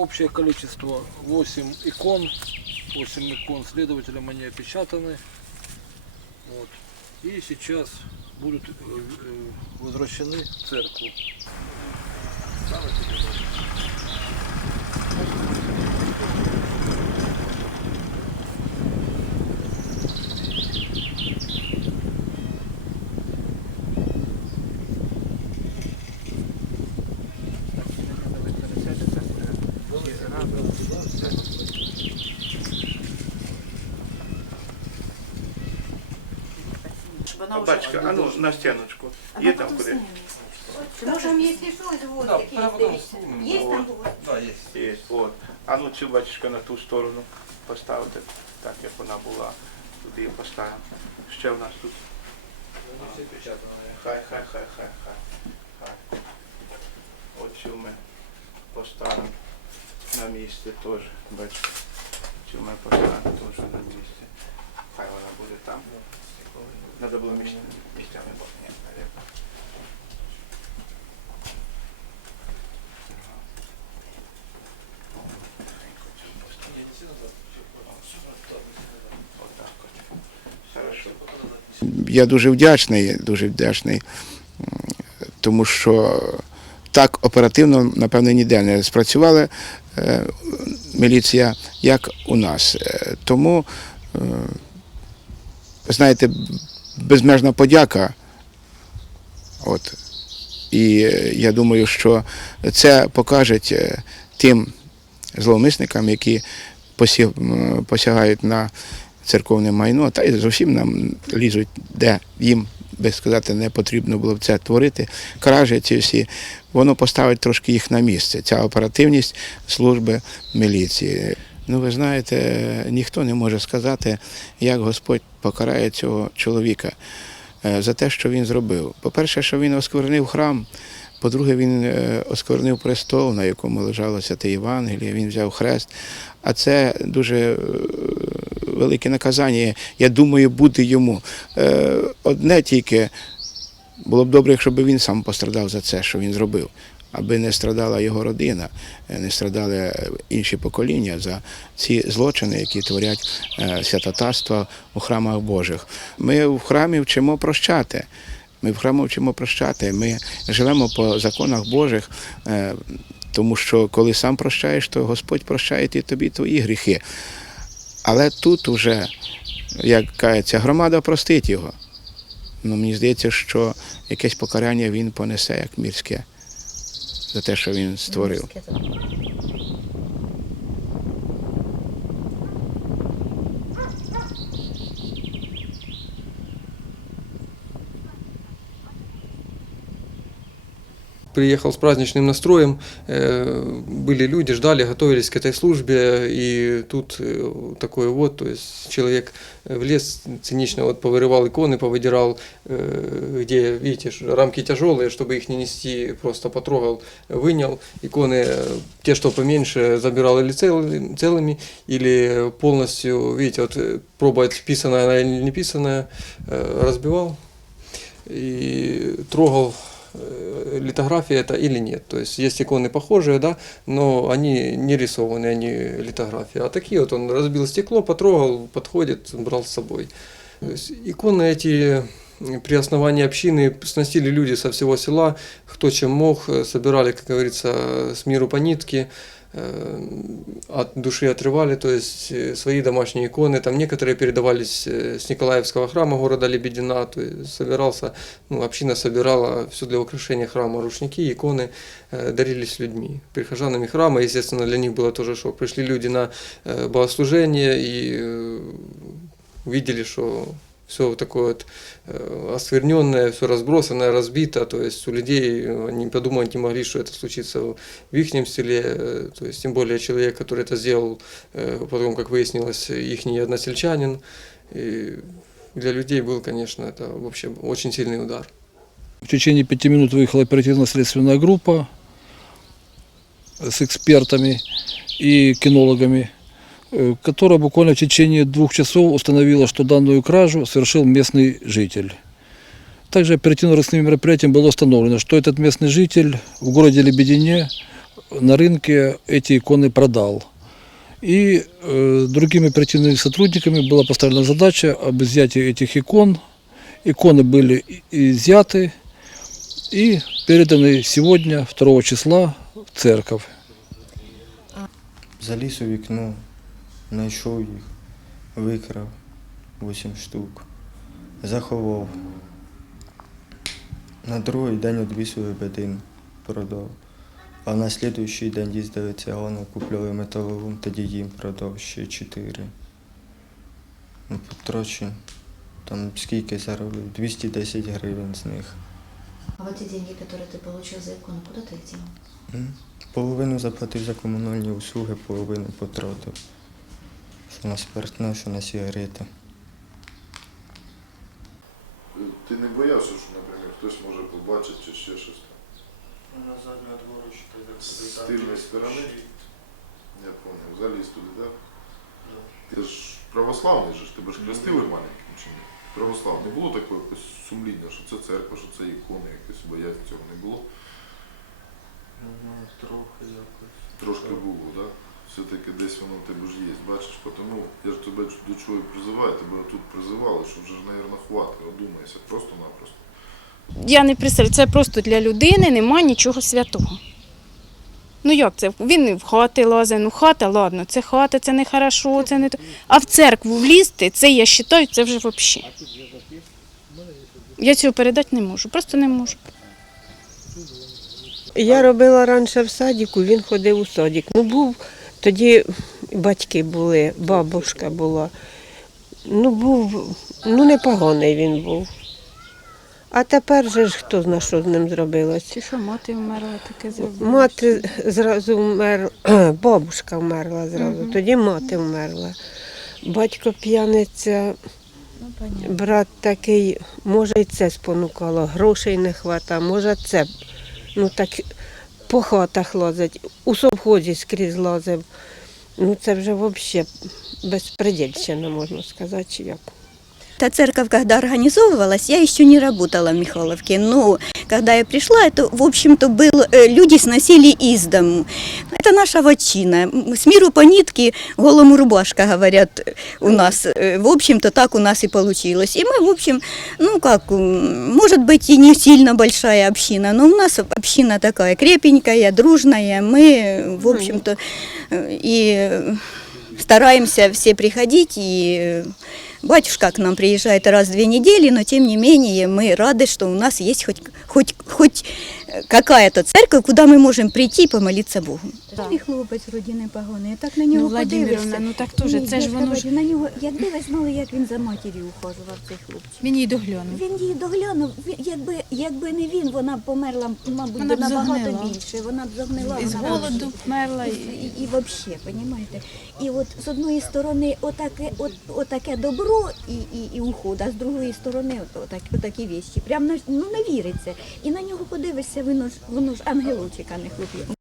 общее количество 8 икон. 8 икон следователям они опечатаны. Вот. И сейчас будут э, э, возвращены в церковь. Вона вже... Бачка, а ну на стіночку. Є там куди? Можем, если что, из вот Да, такие прямо там есть. Есть там вот? Да, есть. Є. От. А ну цю бачка на ту сторону поставити, так як вона була. Туди її поставимо. Ще в нас тут. Хай, хай, хай, хай, хай. хай. Оцю ми поставимо на місце теж. Бачите. Цю ми поставимо теж на місце. Хай вона буде там. Надо місця, місцями бо ні, Я дуже вдячний, дуже вдячний, тому що так оперативно, напевно, ніде не спрацювала е, міліція, як у нас. Е, Тому, е, знаєте, безмежна подяка. От. І е, я думаю, що це покаже е, тим зловмисникам, які посягають на церковне майно, та й зовсім нам лізуть, де їм, би сказати, не потрібно було б це творити. Кражі ці всі, воно поставить трошки їх на місце. Ця оперативність служби міліції. Ну, ви знаєте, ніхто не може сказати, як Господь покарає цього чоловіка е, за те, що він зробив. По-перше, що він осквернив храм. По-друге, він е, осквернив престол, на якому лежало святе Євангеліє, він взяв хрест. А це дуже е, велике наказання, я думаю, буде йому. Одне тільки було б добре, якщо б він сам пострадав за це, що він зробив, аби не страдала його родина, е, не страдали інші покоління за ці злочини, які творять е, святотатства у храмах Божих. Ми в храмі вчимо прощати. Ми в храмі вчимо прощати. Ми живемо по законах Божих. е, Тому що коли сам прощаєш, то Господь прощає і тобі твої гріхи. Але тут уже, як кається, громада простить його. Ну, мені здається, що якесь покарання він понесе як мірське за те, що він створив. Приехал с праздничным настроем, э, были люди, ждали, готовились к этой службе, и тут э, такое вот, то есть человек в лес цинично вот повырывал иконы, повыдирал, э, где, видите, ж рамки тяжелые, чтобы их не нести, просто потрогал, вынял. Иконы, э, те, что поменьше, забирал или цел- целыми, или полностью, видите, вот э, пробовать, писанная она или не писанная, э, разбивал и трогал э, литография это или нет. То есть есть иконы похожие, да, но они не рисованные, они литография. А такие вот он разбил стекло, потрогал, подходит, брал с собой. То есть иконы эти э, при основании общины сносили люди со всего села, кто чем мог, э, собирали, как говорится, с миру по нитке, э, от души отрывали, то есть э, свои домашние иконы. Там некоторые передавались э, с Николаевского храма города Лебедина, то есть собирался, ну, община собирала все для украшения храма, рушники, иконы э, дарились людьми, прихожанами храма. Естественно, для них было тоже шок. Пришли люди на э, богослужение и э, увидели, что все такое вот э, оскверненное, все разбросанное, разбито. То есть у людей э, они подумать не могли, что это случится в их селе. э, То есть тем более человек, который это сделал, потом, как выяснилось, их односельчанин. И для людей был, конечно, это вообще очень сильный удар. В течение пяти минут выехала оперативно-следственная группа с экспертами и кинологами, которая буквально в течение двух часов установила, что данную кражу совершил местный житель. Также оперативно-розыскным мероприятием было установлено, что этот местный житель в городе Лебедине на рынке эти иконы продал. И э, другими оперативными сотрудниками была поставлена задача об изъятии этих икон. Иконы были изъяты и переданы сегодня, 2 числа, в церковь. Заліз у вікно, знайшов їх, викрав 8 штук, заховав. На другий день одвісив бедин, продав. А на слідуючий день їздили цигани, купляли металолом, тоді їм продав ще 4. Ну, потрачень. Там скільки заробив? 210 гривень з них. А вот те деньги, которые ты получил за икону, куда ты их дел? М. Половину заплатив за комунальні услуги, половину потратив. Що на спиртне, що на сигарети. Ти не боявся, що, наприклад, хтось може побачити чи ще щось там? На задню дворочку, З тильної сторони? Я понял. Заліз туди, так? Ти ж православний же ж, тебе ж хрестили маленьким чи ні? Православний. Не було такого якось сумління, що це церква, що це ікони, якось боязнь цього не було? Ну, Трохи якось. Трошки було, так? Да? Все-таки десь воно в тебе ж є, бачиш, тому я ж тебе до чого і призиваю, тебе тут призивали, що вже ж, мабуть, хватить, одумайся, просто-напросто. Я не представляю, це просто для людини нема нічого святого. Ну як це? Він в хати лазить, ну хата, ладно, це хата, це не хорошо, це не то. А в церкву влізти, це я вважаю, це вже взагалі. Я цього передати не можу, просто не можу. Я робила раніше в садіку, він ходив у садик. Ну, був тоді батьки були, бабушка була. Ну, був, ну непоганий він був. А тепер же ж хто зна, що з ним зробилось. Чи що мати вмерла, таке зробила? Мати зразу вмерла, бабушка вмерла зразу, тоді мати вмерла. Батько п'яниця, брат такий, може і це спонукало, грошей не вистачає, може це. Ну так по хатах лазить, у совхозі скрізь лазив. Ну це вже взагалі безпредельщина, можна сказати, чи як. Та церковь, когда организовывалась, я еще не работала в Михайловке, но когда я пришла, это, в общем-то, был, э, люди сносили из дому. Это наша вотчина. С миру по нитке, голому рубашка, говорят э, у нас. Э, В общем-то, так у нас и получилось. И мы, в общем, ну как, может быть, и не сильно большая община, но у нас община такая крепенькая, дружная. Мы, в общем-то, и стараемся все приходить и Батюшка к нам приезжает раз в две недели, но тем не менее мы рады, что у нас есть хоть, хоть, хоть э, какая-то церковь, куда мы можем прийти и помолиться Богу. Мій хлопець вроді непоганий, так на нього Ну, подивишся. ну так теж, Ні, це ж воно ж на нього, якби ви знали, як він за матір'ю ухажував цей хлопчик. він її доглянув. Він її доглянув, він- якби, якби не він, вона б померла, мабуть, Вона б набагато загнила. більше. Вона б загнила. Із вона б голоду вмерла. і, і- і, і взагалі, розумієте? І от з одної сторони отаке, от, отаке добро і, і, і уход, а з другої сторони от, отак, отакі вещі. Прям на, ну, не віриться. І на нього подивишся, воно ж, воно ж ангелочика не хлоп'є.